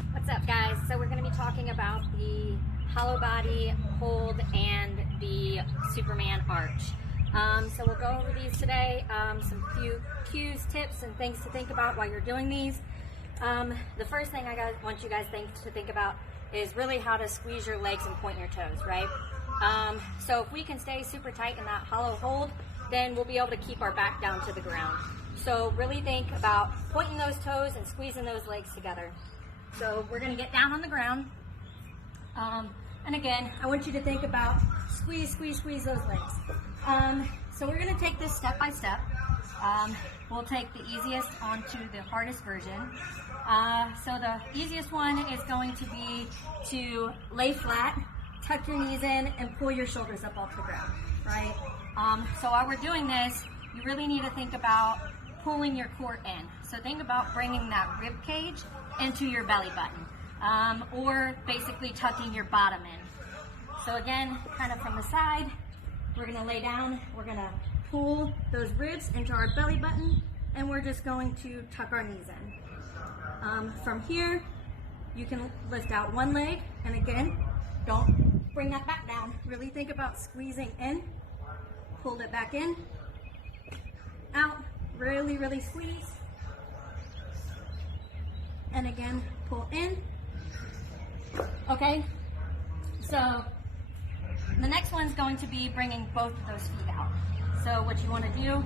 What's up, guys? So we're going to be talking about the hollow body hold and the Superman arch. So we'll go over these today, some few cues, tips, and things to think about while you're doing these. The first thing I want you guys to think about is really how to squeeze your legs and point your toes, right? So if we can stay super tight in that hollow hold, then we'll be able to keep our back down to the ground. So really think about pointing those toes and squeezing those legs together. So we're going to get down on the ground. And again, I want you to think about squeeze those legs. So we're going to take this step by step. We'll take the easiest onto the hardest version. So the easiest one is going to be to lay flat, tuck your knees in, and pull your shoulders up off the ground, right? So while we're doing this, you really need to think about pulling your core in. So think about bringing that rib cage into your belly button, or basically tucking your bottom in. So again, kind of from the side, we're gonna lay down, we're gonna pull those ribs into our belly button, and we're just going to tuck our knees in. From here, you can lift out one leg, and again, don't bring that back down. Really think about squeezing in, pull it back in, out, really squeeze, and again, pull in. Okay, so the next one's going to be bringing both of those feet out. So what you want to do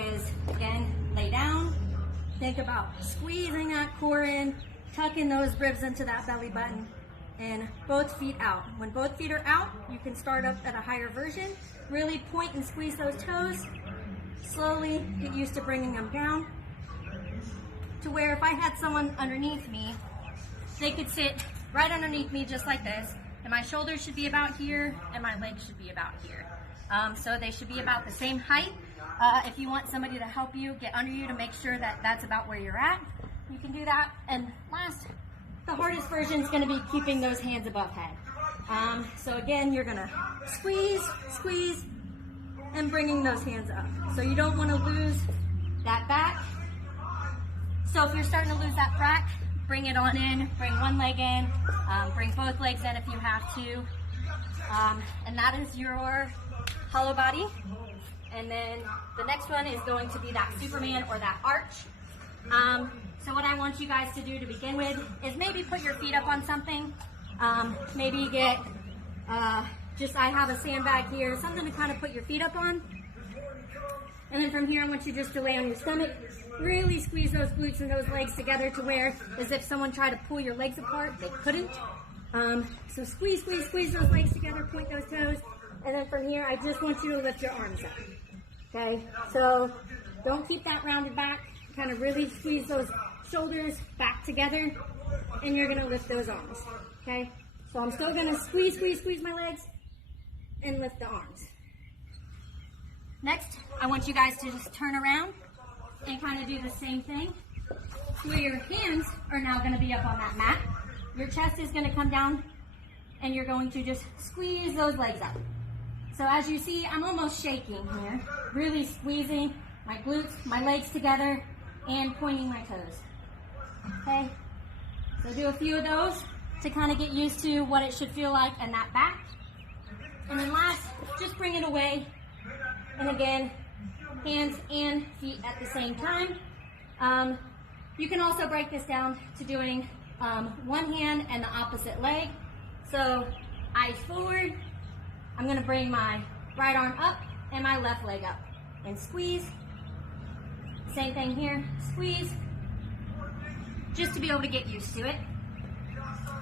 is, again, lay down, think about squeezing that core in, tucking those ribs into that belly button, and both feet out. When both feet are out, you can start up at a higher version, really point and squeeze those toes, slowly get used to bringing them down to where if I had someone underneath me, they could sit right underneath me just like this, and my shoulders should be about here and my legs should be about here. So they should be about the same height. If you want somebody to help you get under you to make sure that that's about where you're at, you can do that. And last, the hardest version is going to be keeping those hands above head. So again, you're going to squeeze, and bringing those hands up. So you don't want to lose that back. So if you're starting to lose that back, bring it on in, bring one leg in, bring both legs in if you have to. And that is your hollow body. And then the next one is going to be that Superman or that arch. So what I want you guys to do to begin with is maybe put your feet up on something. Maybe get, I have a sandbag here, something to kind of put your feet up on. And then from here, I want you just to lay on your stomach, really squeeze those glutes and those legs together to where, as if someone tried to pull your legs apart, they couldn't. So squeeze those legs together, point those toes. And then from here, I just want you to lift your arms up. Okay, so don't keep that rounded back. Kind of really squeeze those shoulders back together, and you're gonna lift those arms. Okay, so I'm still gonna squeeze my legs and lift the arms. Next, I want you guys to just turn around and kind of do the same thing. Where your hands are now gonna be up on that mat. Your chest is gonna come down, and you're going to just squeeze those legs up. So as you see, I'm almost shaking here, really squeezing my glutes, my legs together, and pointing my toes. Okay, so do a few of those to kind of get used to what it should feel like in that back. And then last, just bring it away. And again, hands and feet at the same time. You can also break this down to doing one hand and the opposite leg. So eyes forward, I'm gonna bring my right arm up and my left leg up and squeeze. Same thing here, squeeze, just to be able to get used to it.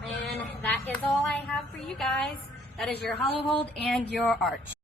And that is all I have for you guys. That is your hollow hold and your arch.